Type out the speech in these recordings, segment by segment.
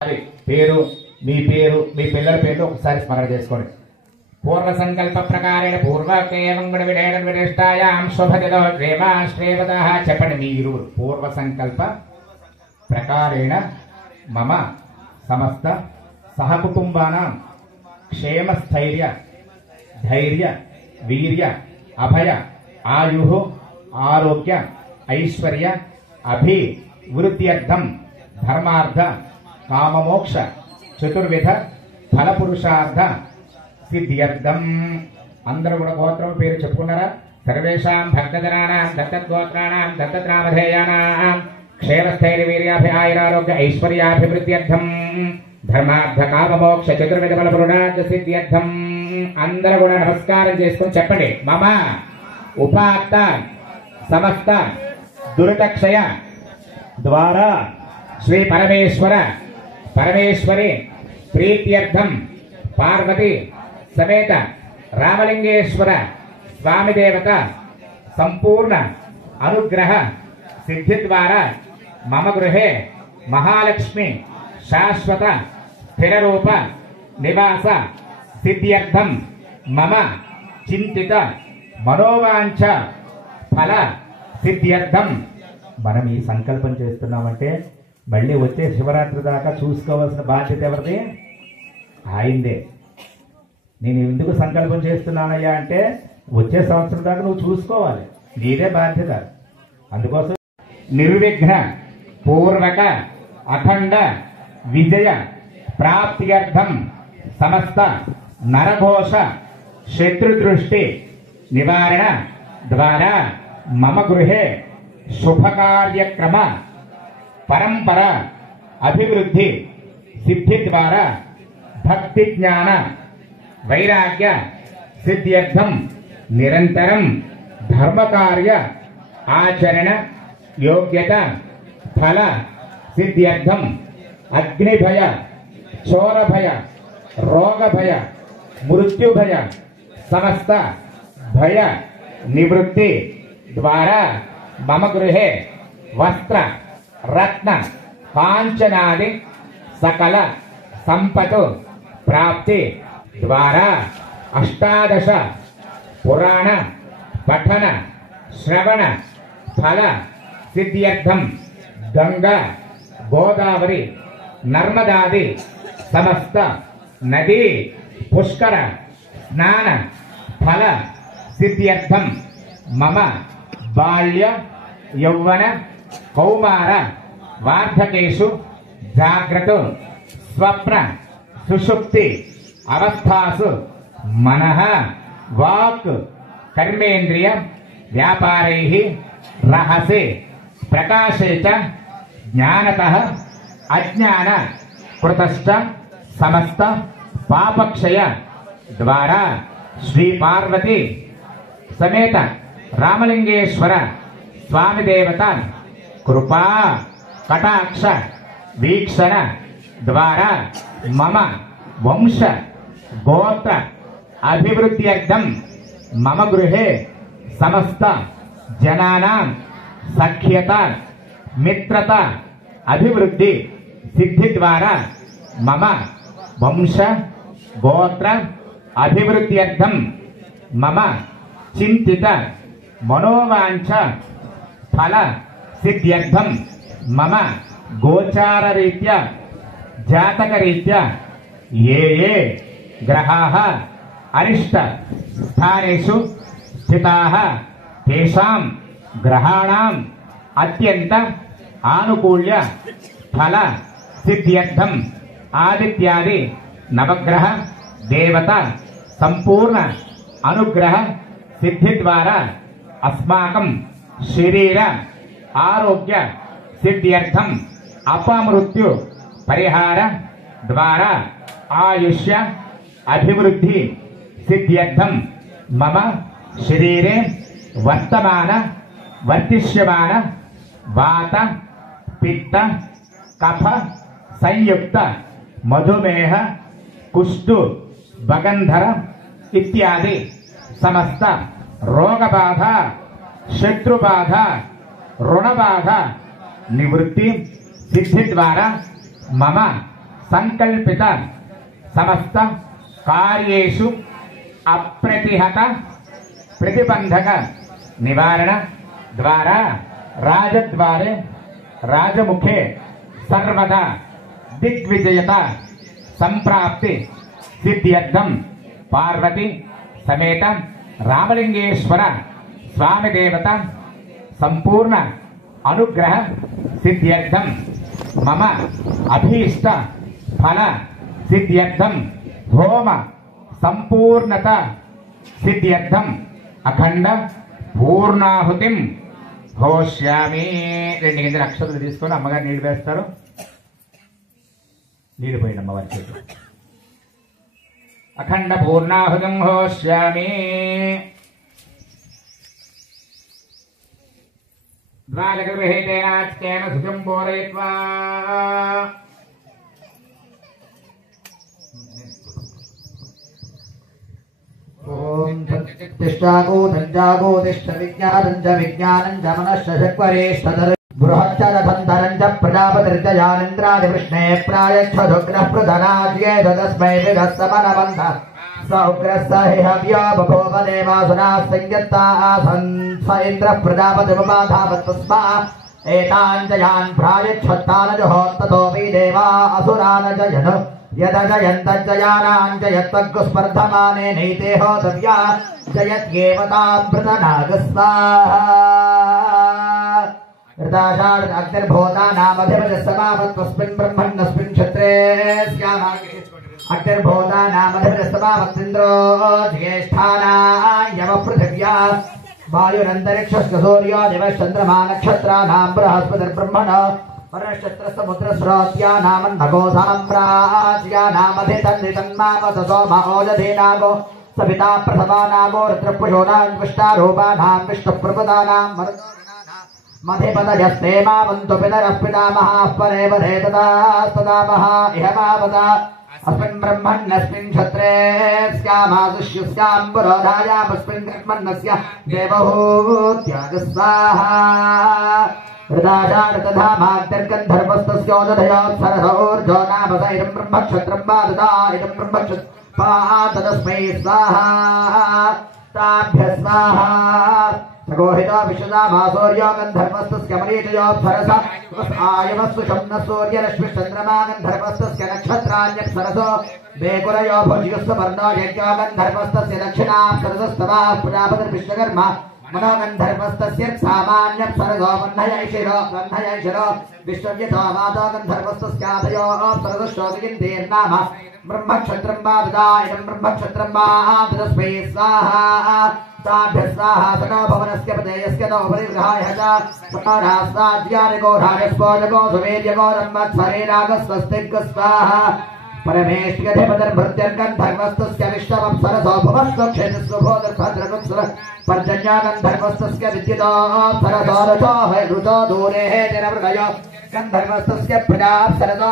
పేరు మీ పిల్లల పేర్లు ఒకసారి స్మరణ చేసుకోండి. పూర్వ సంకల్ప ప్రకారేణ పూర్వకేవం గుణ విడేణ విడిష్టాయాం శుభదిలో శ్రేమాశ్రేవతః చెప్పండి. మీ ఇరువురు పూర్వ సంకల్ప ప్రకారేణ మమ సమస్త సహకుటుంబానాం క్షేమస్థైర్య ధైర్య వీర్య అభయ ఆయుః ఆరోగ్య ఐశ్వర్య అభివృద్ధ్యర్థం ధర్మార్థ కామమోక్ష చతుర్విధ ఫలపురుషార్థ సిద్ధ్యర్థం. అందరూ కూడా గోత్రం పేరు చెప్పుకున్నారా? సర్వేషాం భక్తజనానాం దత్తగోత్రాణాం దత్తనామధేయానాం క్షేమస్థైర్య వీర్యాభిరారోగ్య ఐశ్వర్యాభివృద్ధ్యర్థం ధర్మార్థ కామమోక్ష చతుర్విధ ఫలపురుషార్థ సిద్ధ్యర్థం. అందరూ కూడా నమస్కారం చేసుకొని చెప్పండి. మమ ఉపాత్త సమస్త దురితక్షయ ద్వారా శ్రీ పరమేశ్వరి ప్రీత్యర్థం పార్వతి సమేత రామలింగేశ్వర స్వామి దేవత సంపూర్ణ అనుగ్రహ సిద్ధి ద్వారా మమ గృహే మహాలక్ష్మి శాశ్వత స్థిరరూప నివాస సిద్ధ్యర్థం మమ చింతిత మనోవాంఛ ఫల సిద్ధ్యర్థం. మనం ఈ సంకల్పం చేస్తున్నామంటే మళ్ళీ వచ్చే శివరాత్రి దాకా చూసుకోవాల్సిన బాధ్యత ఎవరిది? ఆయిందే. నేను ఎందుకు సంకల్పం చేస్తున్నానయ్యా అంటే వచ్చే సంవత్సరం దాకా నువ్వు చూసుకోవాలి, నీదే బాధ్యత. అందుకోసం నిర్విఘ్న పూర్వక అఖండ విజయ ప్రాప్త్యర్థం సమస్త నరఘోష శత్రుదృష్టి నివారణ ద్వారా మమ గృహే శుభకార్యక్రమ పరంపర అభివృద్ధి సిద్ధి ద్వారా భక్తి జ్ఞాన వైరాగ్య సిద్ధ్యర్థం నిరంతరం ధర్మకార్య ఆచరణ యోగ్యత ఫల సిద్ధ్యర్థం అగ్నిభయ చోరభయ రోగభయ మృత్యుభయ సమస్త భయ నివృత్తి ద్వారా మమ గృహే వస్త్ర రత్న కాంచనాది సకల సంపతు ప్రాప్తి ద్వారా అష్టాదశ పురాణ పఠన శ్రవణ ఫల సిద్ధ్యర్థం గంగా గోదావరి నర్మదాది సమస్త నదీ పుష్కర స్నాన ఫల సిద్ధ్యర్థం మమ బాల్య యౌవన కౌమార వార్ధకేషు జాగ్రత్త స్వప్న సుషుప్తి అవస్థాసు మనః వాక్ కర్మేంద్రియ వ్యాపారైః రహసే ప్రకాశే చ జ్ఞానతః అజ్ఞాన కృతశ్చ సమస్త పాపక్షయ ద్వారా శ్రీ పార్వతి సమేత రామలింగేశ్వర స్వామి దేవత కృపా కటాక్ష వీక్షణ ద్వారా మమ వంశ గోత్ర అభివృద్ధ్యర్థం మమ గృహే సమస్త జనానాం సఖ్యత మిత్రత అభివృద్ధి సిద్ధి ద్వారా మమ వంశ గోత్ర అభివృద్ధ్యర్థం మమ చింతిత మనోవాంఛ ఫల సిద్ధ్యర్థం మమ గోచార రీత్యా జాతక రీత్యా ఏ గ్రహాః అరిష్ట స్థానేషు స్థితాః తేషాం గ్రహాణాం అత్యంత ఆనుకూల్య ఫల సిద్ధ్యర్థం ఆదిత్యాది నవగ్రహ దేవత సంపూర్ణ అనుగ్రహ సిద్ధి ద్వారా అస్మాకం శరీర ఆరోగ్య సిద్ధ్యర్థం అపమృత్యు పరిహార ద్వారా ఆయుష్య అభివృద్ధి సిద్ధ్యర్థం మమ శరీరే వర్తిష్యమాన వాత పిత్త కఫ సంయుక్త మధుమేహ కుష్టు బగంధర ఇత్యాది సమస్త రోగబాధ శత్రుబాధ రుణబాధ నివృత్తి సిద్ధి ద్వారా మమ సంకల్పిత సమస్త కార్యేషు అప్రతిహత ప్రతిబంధక నివారణ ద్వారా రాజద్వారే రాజముఖే సర్వదా దిగ్విజయత సంప్రాప్తి సిద్ధ్యర్థం పార్వతి సమేత రామలింగేశ్వర స్వామి దేవత సంపూర్ణ అనుగ్రహ సిద్ధ్యర్థం మమ అభీష్ట ఫల సిద్ధ్యర్థం హోమ సంపూర్ణత సిద్ధ్యర్థం అఖండ పూర్ణాహుతిం హోష్యామి. 2 గింజల అక్షతలు తీసుకొని అమ్మగారు నీళ్లు వేస్తారు. నీళ్లు పోయిన అమ్మవారి చేతులు. అఖండ పూర్ణాహుతిం హోష్యామి. ద్వారగృహేతేనాచ్కేన సుఖం పూరయిత్వా तिष्ठागो तिष्ठ विज्ञानं च मनश्च शक्वरेष्ठधर बृहच्चरधन्धरं च प्रजापतिर्जयानिन्द्रादिवृष्णे प्रायच्छदुग्रः पृथनाज्ये तस्मै विदस्समनबन्ध स उग्रः स हि हव्यो बभूव देवासुराः संयत्ता आसन् स इन्द्रः प्रजापतिमुपाधावत्तस्मा एताञ्जयान् प्रायच्छत्तानजुहोत्ततो वै देवा असुरानजयन् यदजयन्तजयानाञ्जयत्वग्स्पर्धमाने नैते होतव्या जयत्येवतामृतनागस्वाहा अग्निर्भूतानामधिपतिस्समावत्वस्मिन् ब्रह्मण्यस्मिन् क्षत्रे अग्निर्भूतानामधिपतिस्समावत्विन्द्रो ज्येष्ठानायमपृथिव्या वायुरन्तरिक्षस्य सूर्यो दिवः चन्द्रमा नक्षत्राणां बृहस्पतिर्ब्रह्मण परनक्षत्रसमुद्रस्रोत्या नामन्नगो साम्राज्या नामभितन्नितन्मावत सोमोजधीनागो सविता प्रथमा नागो रुद्रपुषोनान्विष्टारूपानां विष्णुप्रपदानां मधिपतयस्ते मावन्तु पितरः पितामहाः परे वधे तदास्तदामः इह मावता अस्मिन् ब्रह्मण्यस्मिन् क्षत्रे स्यामादुष्यस्यां पुरोधायामस्मिन् ब्रह्मण्यस्य देवहूत्यागस्वाहा हृदाशार्तधामाग्निर्गन्धर्वस्तस्योदधयोत्सरसोर्जो नाम स इदं ब्रह्मक्षत्रं बाधता इदं ब्रह्मक्षत्रपातदस्मै स्वाहा ताभ्यः स्वाहा सगोहितो विश्वदामासौर्यो गन्धर्वस्तस्य मरीचयोऽप्सरस आयमस्तु शम्नः सूर्यरश्मिश्चन्द्रमा गन्धर्वस्तस्य नक्षत्राण्यप्सरसो वेकुरयो भुज्युस्व वर्णो यज्ञो गन्धर्वस्तस्य दक्षिणाप्सरसस्तवाः प्रजापतिर्विश्वकर्मा मनो गन्धर्वस्तस्य सामान्यप्सरसो वह्नयैशिरो विश्वव्यथो मातो गन्धर्वस्तस्यादयो अप्सरसश्चोदगिन्तेर्नाम ब्रह्मक्षत्रं बाधता इदं ब्रह्मक्षत्रं बाधतस्मै स्वाहा ताभ्यः स्वाहा सनो भवनस्य पतेयस्य नो परिग्रहाय च पटारास्ताज्यानिगोढायस्पोजगो सुवेद्यगोरम्मत्सरेणागस्वस्तिग् स्वाहा परमेष्टिगधिपतिर्भृत्यर्गन्धर्वस्तस्य विश्वमप्सरसो भुवस्वक्षेत्रस्वभोदर्भद्रगुत्सव पर्जन्यागन्धर्वस्तस्य विद्युतोऽप्सरसो रथो हृतो दूरे जनहृदयो गन्धर्वस्तस्य प्रजाप्सरसो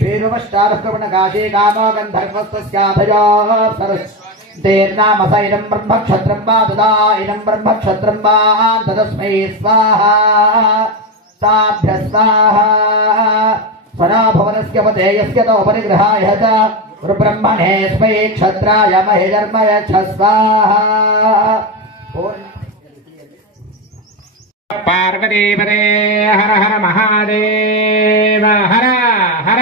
भीरुवष्टावक्रमणकाशी कामो गन्धर्वस्तस्याभयोऽप्सरस् तेर्नाम स इदं ब्रह्मक्षत्रं बाधता इदं ब्रह्मक्षत्रं बाधतस्मै स्वाहा ताभ्यः स्वाहा सदा भवनस्य पतेयस्य तो परिग्रहाय च ब्रह्मणेऽस्मै क्षत्राय महेजर्म यच्छ स्वाहा पार्वतीपदे हर हर महादेव हर हर.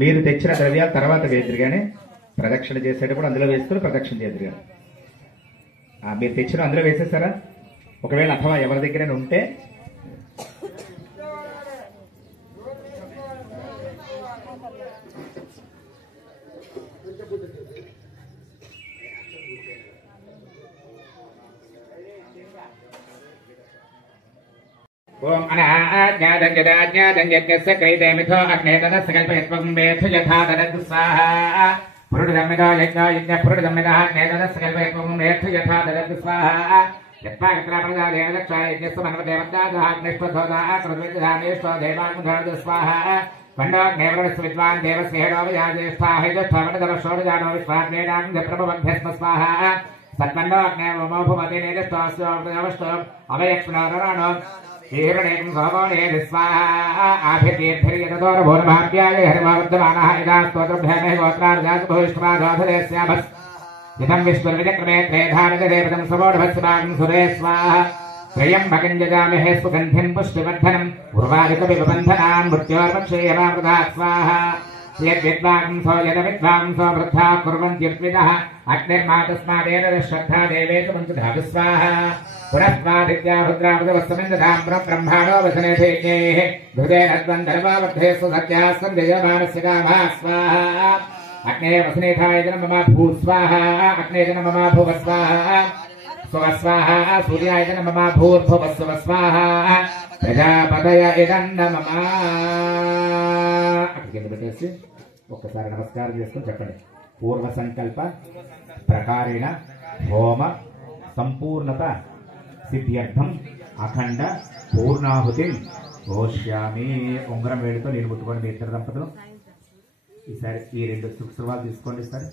మీరు తెచ్చిన ద్రవ్యాలు తర్వాత వేదురు కానీ ప్రదక్షిణ చేసేటప్పుడు అందులో వేసుకుని ప్రదక్షిణ చేదురు కానీ మీరు తెచ్చిన అందులో వేసేసారా? ఒకవేళ అథవా ఎవరి దగ్గర ఉంటే ओम अनाज्ञादञ्जदाज्ञादञ्जस्य क्रीते मिथो अग्ने तदस्य कल्पयत्वं वेथु यथा तदद् स्वाहा पुरुषमिदो यज्ञो यज्ञः पुरुषमिदः अग्ने तदस्य कल्पयत्वं वेथु यथा तदद् स्वाहा यत्वा यज्ञस्य मनवदेवताः अग्निष्वधोदाः कृतविद्धानेष्व देवान्मुधरद् स्वाहा वंडोग्नेवरस्य विद्वान् देवस्नेहरो विजाज्येष्ठाः हिजष्ठावणदवषोडजानो विश्वाग्नेनां जप्रभवभ्यस्म स्वाहा सत्मण्डोग्नेवमो भुवति नेजस्त्वास्योऽवष्टो अवयक्ष्मणोरराणो ईरणेकं सोमोणे स्वाहा आभिर्तीर्भिर्यततोरभूर्भाव्याय हरिमावर्धमानः इदा स्तोत्रभ्यामेः गोत्रार्जातभूष्टमाधोधरेस्याभस् इदं विश्वविचक्रमे त्रेधानदेवतं समोढभस्वागं सुरे स्वाहा त्र्यम्बकं जजामहे सुगन्धिं पुष्टिवर्धनम् उर्वादिकविबन्धनान् मृत्योर्मक्षे यमामृता स्वाहा यद्विद्वांसो यदविद्वांसो वृद्धा कुर्वन्त्यर्पितः अग्निर्मातस्मादेन श्रद्धा देवेषु स्वाहा पुनस्वादित्या रुद्रावृतवस्तमिन्दधां ब्रह्माणो वसनेधेज्ञेः धृतेनद्वन्द्धर्वावर्धे सुसत्याः सञ्जयमानस्य कामः स्वाहा अग्ने वसनेधाय मम भू स्वाहा अग्ने मम भुव स्वाहा स्वस्वाहा सूर्याय मम भूर्भुवस्व स्वाहा प्रजापतय इदन्न मम పెట్టేసి ఒక్కసారి నమస్కారం చేసుకొని చెప్పండి పూర్వ సంకల్ప ప్రకారేణ హోమ సంపూర్ణత సిద్ధ్యర్థం అఖండ పూర్ణాహుతి ఘోష్యామి. ఉంగరం వేడితో నీళ్ళు ముట్టుకోండి మీ ఇద్దరు దంపతులు. ఈసారి ఈ 2 సుక్షువాలు తీసుకోండి. ఈసారి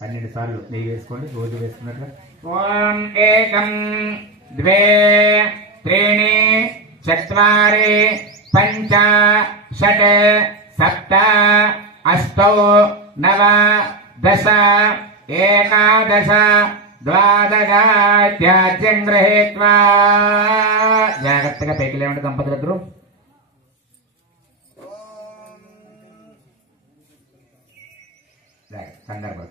12 సార్లు నెయ్యి వేసుకోండి రోజు వేసుకున్నట్లుగా. ఓం ఏకం ద్వే త్రీణి చత్వారి పంచ షట్ సప్త అష్టౌ నవ దశ ఏకాదశ ద్వాదశ త్యాజ్యం గృహీత్వా. జాగ్రత్తగా పైకి లేవండి దంపతులిద్దరూ. సందర్భం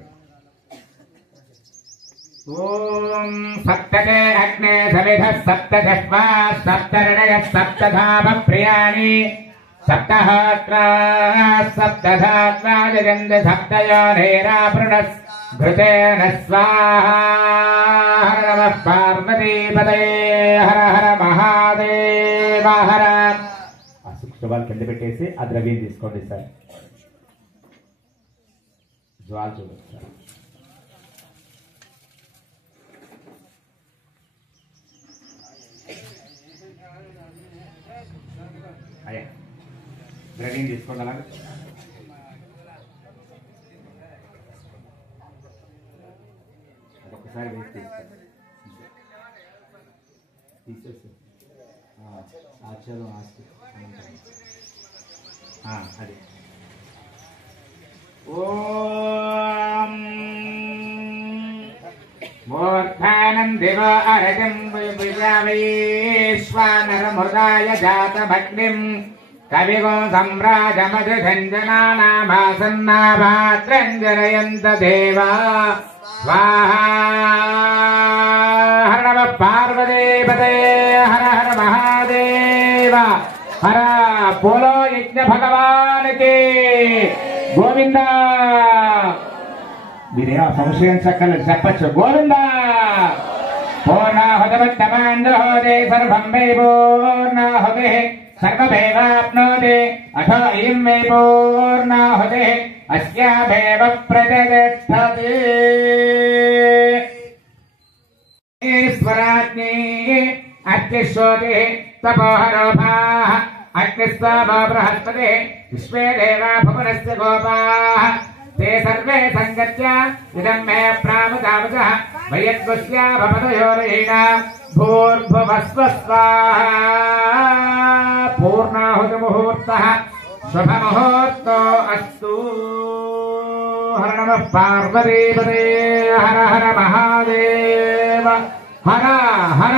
ఓం సప్తకే అగ్నే సవిధ సప్తజస్వా సప్తరణయ సప్తధామ ప్రియాణి సప్తహాత్రా సప్తధాత్రా జగంద సప్తయోనేరాపృణస్ ఘృతేన స్వాహా. హర నమః పార్వతీపదే హర హర మహాదేవ హర. ఆ సూక్ష్మవాలు కింద పెట్టేసి ఆ ద్రవ్యం తీసుకోండి సార్. జ్వాల చూడండి సార్. అయ్యా ద్రవ్యం తీసుకోండి. అలాగే ఒకసారి వేసి తీసేసి ఆచారం ఆస్తి అది. ఓం మూర్ధానం దివ అరజం విశ్వానరమృదాయ జాతమగ్నిం కవిగో సమ్రాజమధుధంజనానామాసన్నాభాద్రంజనయంత దేవా స్వాహా. హర నమః పార్వతీపదే హర హర మహాదేవ హర. పోలో యజ్ఞ భగవానికి గోవింద. మీరే ఆ సంశయం చక్కలు చెప్పచ్చు. గోవింద. పూర్ణాహుతమత్తమాంధ్రహోదే సర్వం వై పూర్ణాహుతి సర్వమేవాప్నోతి అథో ఇయం వై పూర్ణాహుతి అస్యామేవ ప్రతిష్టతి. ఈశ్వరాజ్ఞే అగ్నిశ్వోతి తపోహరోభాః అగ్నిస్వామో బృహస్పతి విశ్వే దేవా భువనస్య గోపాః ते सर्वे संगत्य इदं मे प्रामुदावचः वयद्वस्य भवतयोरेणा भूर्भुवस्व स्वाहा. पूर्णाहुतिमुहूर्तः शुभमुहूर्तो अस्तु. हर नमः पार्वतीपते हर हर महादेव हर हर